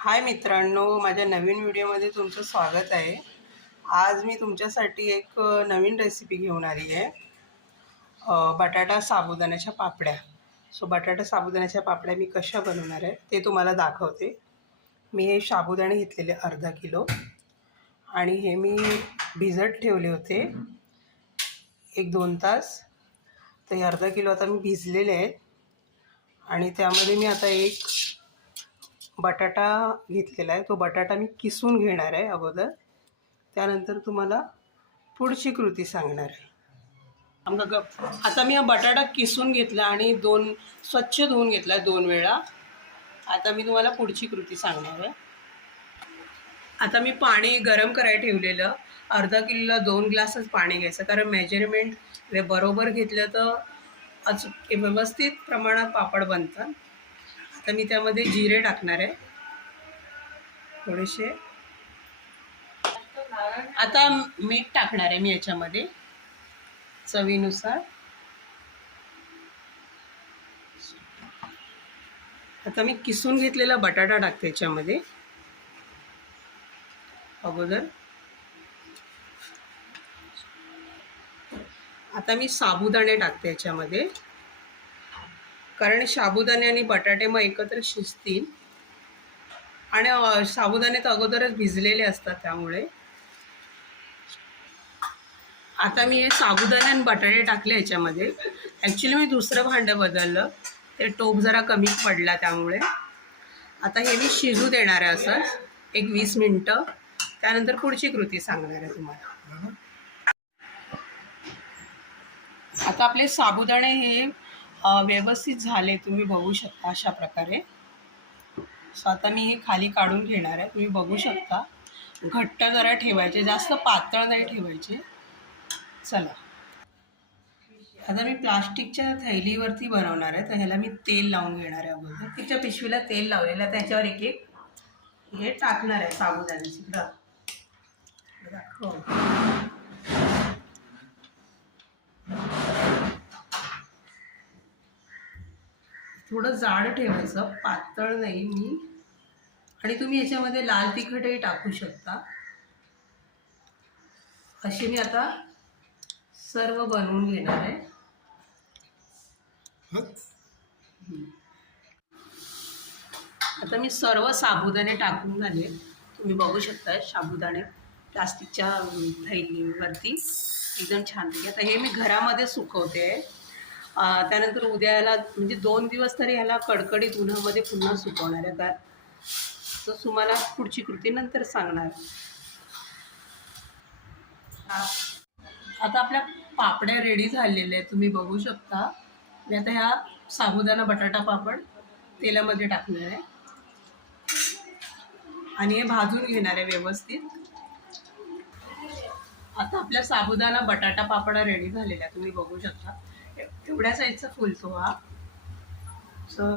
हाय मित्रांनो माझ्या नवीन व्हिडिओमध्ये तुमचं स्वागत आहे. आज मी तुमच्यासाठी एक नवीन रेसिपी घेऊन आली आहे. बटाटा साबुदाण्याच्या पापड्या. सो बटाटा साबुदाण्याच्या पापड्या मी कशा बनवणार आहे ते तुम्हाला दाखवते. मी हे साबुदाणे घेतलेले अर्धा किलो आणि हे मी भिजत ठेवले होते. एक दोन तास. तर हे अर्धा किलो आता मी भिजलेले आहेत. आणि त्यामध्ये मी आता एक बटाटा घेतलेला आहे. तो बटाटा मी किसून घेणार आहे अगोदर. त्यानंतर तुम्हाला पुढची कृती सांगणार आहे. आमका ग आता मी हा बटाटा किसून घेतला आणि दोन स्वच्छ धुवून घेतला दोन वेळा. आता मी तुम्हाला पुढची कृती सांगणार आहे. आता मी पाणी गरम करायला ठेवलेलं. अर्धा किलोला दोन ग्लासच पाणी घ्यायचं. कारण मेजरमेंट बरोबर घेतलं तर अचूक व्यवस्थित प्रमाणात पापड बनतात. आता मी त्यामध्ये जिरे टाकणार आहे. थोडेसे. आता मीठ टाकणार आहे मी याच्यामध्ये चवीनुसार. आता मी किसून घेतलेला बटाटा टाकते याच्यामध्ये. अगोदर. आता मी साबुदाणे टाकते याच्यामध्ये. कारण साबुदाणे आणि बटाटे मग एकत्र शिजतील. आणि साबुदाणे तर अगोदरच भिजलेले असतात त्यामुळे. आता मी हे साबुदाणे आणि बटाटे टाकले याच्यामध्ये. ॲक्च्युली मी दुसरं भांडं बदललं. ते टोप जरा कमी पडला त्यामुळे. आता हे मी शिजू देणार आहे असंच एक वीस मिनटं. त्यानंतर पुढची कृती सांगणार आहे तुम्हाला. आता आपले साबुदाणे हे व्यवस्थित झाले तुम्ही बघू शकता अशा प्रकारे. सो आता मी हे खाली काढून घेणार आहे. तुम्ही बघू शकता. घट्ट जरा ठेवायचे जास्त पातळ नाही ठेवायचे. चला. आता मी प्लास्टिकच्या थैलीवरती बनवणार आहे. तर ह्याला मी तेल लावून घेणार आहे अगोदर. तिच्या पिशवीला तेल लावलेलं आहे. त्याच्यावर एक एक हे टाकणार आहे साबुदाण्याची. इकडं. दाखव. थोडं जाड ठेवायचं पातळ नाही मी. आणि तुम्ही याच्यामध्ये लाल तिखटही टाकू शकता. असे मी आता सर्व बनवून घेणार आहे. आता मी सर्व साबुदाणे टाकून झाले. तुम्ही बघू शकता साबुदाणे प्लास्टिकच्या थैलीवरती. एकदम छान आता हे मी घरामध्ये सुकवते. अं, त्यानंतर उद्या याला म्हणजे दोन दिवस तरी ह्याला कडकडीत उन्हामध्ये पुन्हा सुकवणार आहे. तर तर तुम्हाला पुढची कृती नंतर सांगणार. आता आपल्या पापड्या रेडी झालेल्या आहेत. तुम्ही बघू शकता. मी आता ह्या साबुदाणा बटाटा पापड तेलामध्ये टाकणार आहे. आणि हे भाजून घेणार आहे व्यवस्थित. आता आपल्या साबुदाणा बटाटा पापडा रेडी झालेल्या तुम्ही बघू शकता. एवढ्या साईजचा फुलतो हा सो